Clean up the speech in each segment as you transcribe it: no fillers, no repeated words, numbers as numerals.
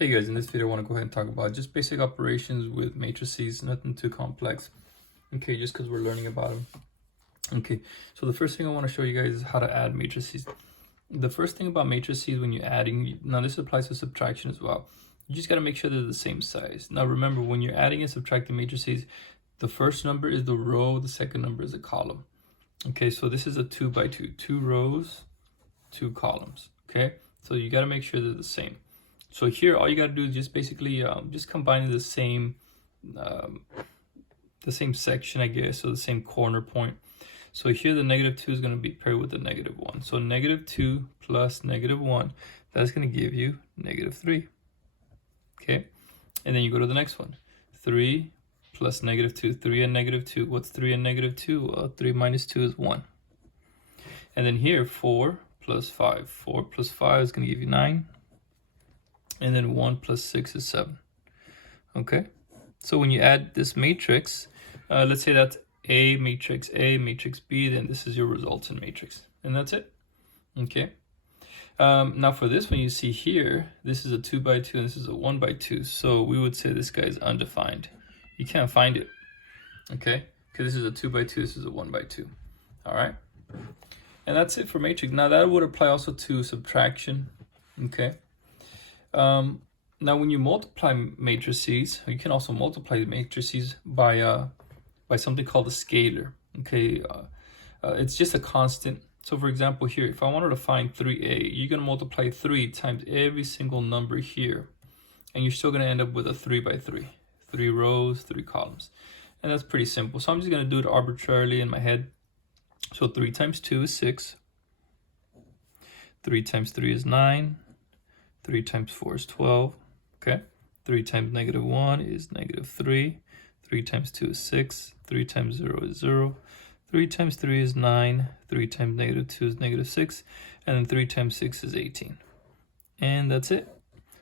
Hey guys, in this video I want to go ahead and talk about just basic operations with matrices, nothing too complex, okay, just because we're learning about them. Okay, so the first thing I want to show you guys is how to add matrices. The first thing about matrices when you're adding, now this applies to subtraction as well, you just got to make sure they're the same size. Now remember, when you're adding and subtracting matrices, the first number is the row, the second number is a column. Okay, so this is a 2 by 2, 2 rows, 2 columns, okay? So you got to make sure they're the same. So here, all you got to do is just basically just combine the same section, I guess, or the same corner point. So here, the -2 is going to be paired with the -1. So -2 plus -1, that's going to give you -3. Okay, and then you go to the next one. 3 plus -2, 3 and -2. What's 3 and -2? Well, 3 minus 2 is 1. And then here, 4 plus 5. 4 plus 5 is going to give you 9. And then 1 plus 6 is 7. Okay, so when you add this matrix, let's say that's A, matrix B, then this is your resultant matrix. And that's it. Okay. Now for this one, you see here, this is a 2 by 2 and this is a 1 by 2. So we would say this guy is undefined. You can't find it. Okay, because this is a 2 by 2, this is a 1 by 2. All right. And that's it for matrix. Now that would apply also to subtraction. Okay. Now when you multiply matrices, you can also multiply matrices by something called a scalar. Okay, it's just a constant. So for example here, if I wanted to find 3a, you're going to multiply 3 times every single number here, and you're still going to end up with a 3 by 3, 3 rows, 3 columns. And that's pretty simple. So I'm just going to do it arbitrarily in my head. So 3 times 2 is 6, 3 times 3 is 9, 3 times 4 is 12, okay? 3 times -1 is -3, 3 times 2 is 6, 3 times 0 is 0, 3 times 3 is 9, 3 times -2 is -6, and then 3 times 6 is 18. And that's it.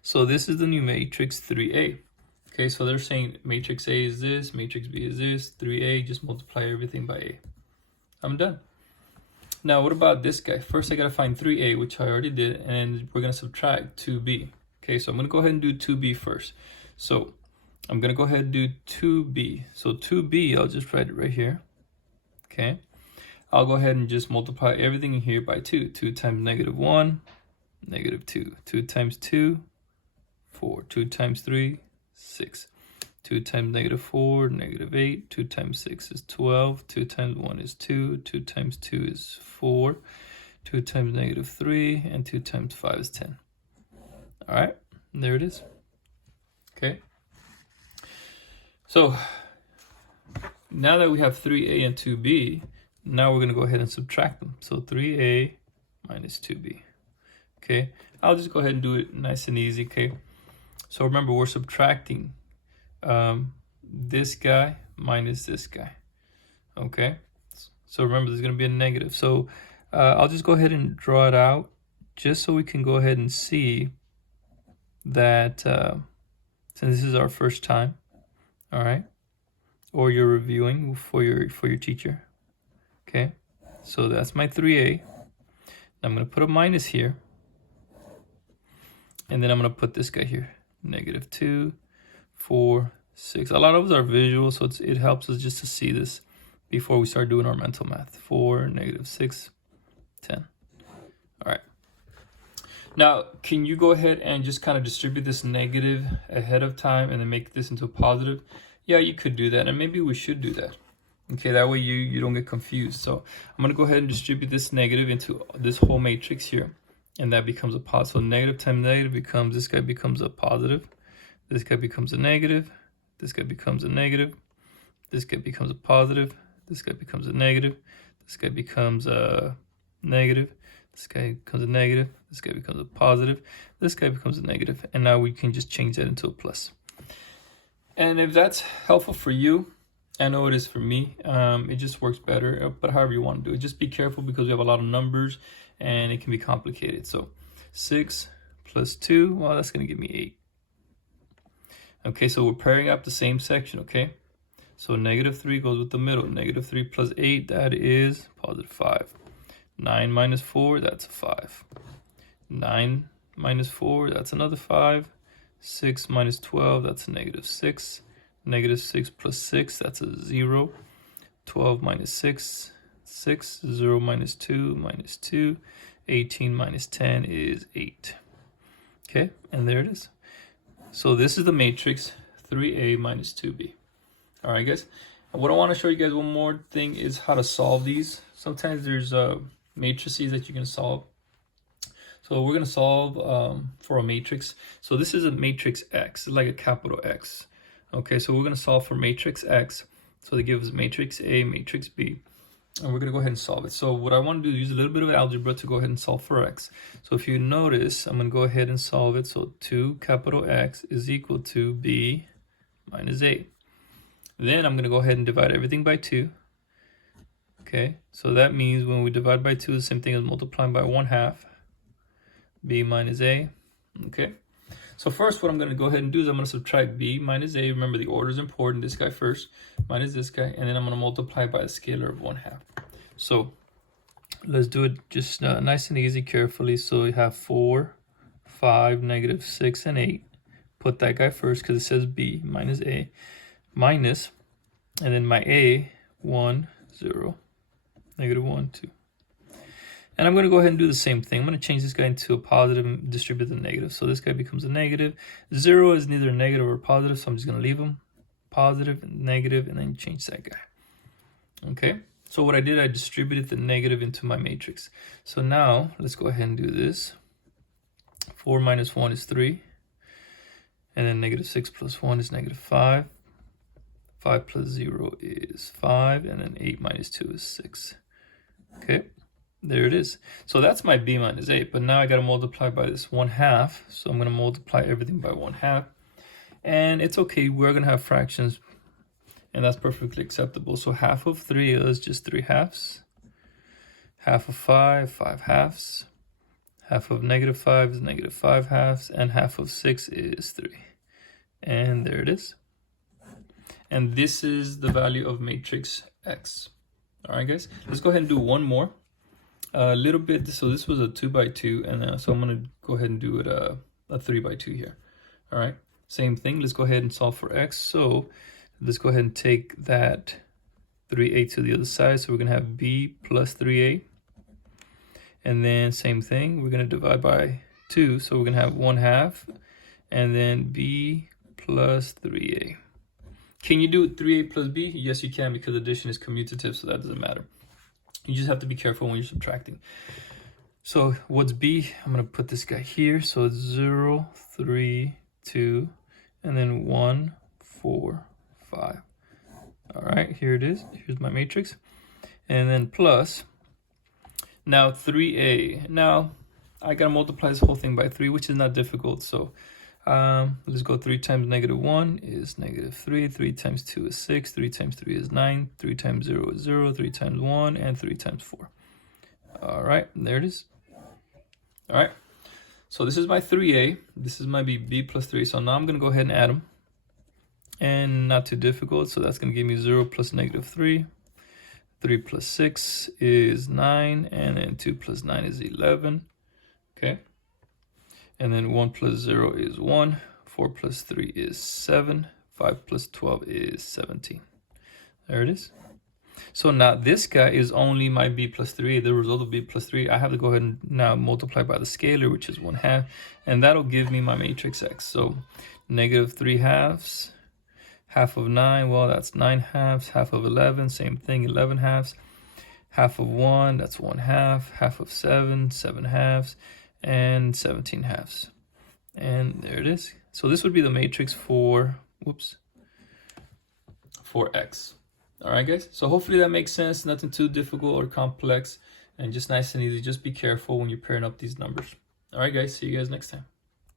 So this is the new matrix 3a. Okay, so they're saying matrix A is this, matrix B is this, 3a, just multiply everything by A. I'm done. Now, what about this guy? First, I got to find 3a, which I already did, and we're going to subtract 2b. Okay, so I'm going to go ahead and do 2b first. So I'm going to go ahead and do 2b. So 2b, I'll just write it right here. Okay, I'll go ahead and just multiply everything in here by 2. 2 times -1, -2. 2 times 2, 4. 2 times 3, 6. 2 times -4, -8. 2 times 6 is 12. 2 times 1 is 2. 2 times 2 is 4. 2 times -3, and 2 times 5 is 10. All right, there it is. Okay. So now that we have 3a and 2b, now we're going to go ahead and subtract them. So 3a minus 2b. Okay, I'll just go ahead and do it nice and easy. Okay, so remember, we're subtracting this guy minus this guy. Okay, so remember, there's going to be a negative. So I'll just go ahead and draw it out just so we can go ahead and see that since this is our first time, all right, or you're reviewing for your teacher. Okay, so that's my 3a. I'm going to put a minus here, and then I'm going to put this guy here, -2, 4, 6. A lot of us are visual, so it helps us just to see this before we start doing our mental math. 4, -6, 10. All right. Now, can you go ahead and just kind of distribute this negative ahead of time and then make this into a positive? Yeah, you could do that, and maybe we should do that. Okay, that way you don't get confused. So I'm going to go ahead and distribute this negative into this whole matrix here, and that becomes a positive. So negative times negative becomes, this guy becomes a positive. This guy becomes a negative. This guy becomes a negative. This guy becomes a positive. This guy becomes a negative. This guy becomes a negative. This guy becomes a negative. This guy becomes a positive. This guy becomes a negative. And now we can just change that into a plus. And if that's helpful for you, I know it is for me. It just works better. But however you want to do it, just be careful because we have a lot of numbers and it can be complicated. So 6 plus 2, well, that's going to give me 8. Okay, so we're pairing up the same section, okay? So -3 goes with the middle. -3 plus 8, that is +5. 9 minus 4, that's a 5. 9 minus 4, that's another 5. 6 minus 12, that's a negative 6. Negative 6 plus 6, that's a 0. 12 minus 6, 6. 0 minus 2, minus 2. 18 minus 10 is 8. Okay, and there it is. So this is the matrix 3a minus 2b. All right, guys. And what I want to show you guys one more thing is how to solve these. Sometimes there's matrices that you can solve. So we're going to solve for a matrix. So this is a matrix X, it's like a capital X. Okay, so we're going to solve for matrix X. So they give us matrix A, matrix B. And we're going to go ahead and solve it. So what I want to do is use a little bit of algebra to go ahead and solve for X. So if you notice, I'm going to go ahead and solve it. So 2 capital X is equal to B minus A. Then I'm going to go ahead and divide everything by 2. Okay, so that means when we divide by 2, the same thing as multiplying by 1/2. B minus A. Okay, so first what I'm going to go ahead and do is I'm going to subtract B minus A. Remember, the order is important. This guy first minus this guy, and then I'm going to multiply by a scalar of 1/2. So let's do it just nice and easy, carefully. So we have 4, 5, negative 6, and 8. Put that guy first because it says B minus A. Minus, and then my A, 1, 0, negative 1, 2. And I'm going to go ahead and do the same thing. I'm going to change this guy into a positive and distribute the negative. So this guy becomes a negative. 0 is neither negative or positive, so I'm just going to leave them. Positive, negative, and then change that guy. Okay, so what I did, I distributed the negative into my matrix. So now, let's go ahead and do this. 4 minus 1 is 3. And then negative 6 plus 1 is negative 5. 5 plus 0 is 5, and then 8 minus 2 is 6. Okay, there it is. So that's my B minus 8, but now I got to multiply by this 1/2. So I'm going to multiply everything by 1/2. And it's okay, we're going to have fractions, and that's perfectly acceptable. So half of 3 is just 3/2. Half of 5, 5/2. Half of negative 5 is negative 5/2. And half of 6 is 3. And there it is. And this is the value of matrix X. All right, guys, let's go ahead and do one more. A little bit, so this was a 2 by 2, and so I'm going to go ahead and do it a 3 by 2 here. All right, same thing. Let's go ahead and solve for X. So let's go ahead and take that 3a to the other side. So we're going to have B plus 3a. And then same thing, we're going to divide by 2. So we're going to have 1/2, and then B plus 3a. Can you do 3a plus b? Yes, you can, because addition is commutative, so that doesn't matter. You just have to be careful when you're subtracting. So what's b? I'm going to put this guy here. So it's 0, 3, 2, and then 1, 4, 5. All right, here it is. Here's my matrix. And then plus, now 3a. Now I got to multiply this whole thing by 3, which is not difficult. So let's go. 3 times negative 1 is negative 3. 3 times 2 is 6. 3 times 3 is 9. 3 times 0 is 0. 3 times 1, and 3 times 4. All right, there it is. All right, so this is my 3a. This is my b plus 3. So now I'm going to go ahead and add them. And not too difficult. So that's going to give me 0 plus negative 3. 3 plus 6 is 9. And then 2 plus 9 is 11. Okay. And then 1 plus 0 is 1, 4 plus 3 is 7, 5 plus 12 is 17. There it is. So now this guy is only my b plus 3, the result of b plus 3. I have to go ahead and now multiply by the scalar, which is 1/2, and that'll give me my matrix X. So negative 3/2, half of 9, well, that's 9/2, half of 11, same thing, 11/2, half of 1, that's 1/2, half of 7, 7/2, and 17/2. And there it is. So this would be the matrix for X. All right, guys. So hopefully that makes sense. Nothing too difficult or complex, and just nice and easy. Just be careful when you're pairing up these numbers. All right, guys. See you guys next time.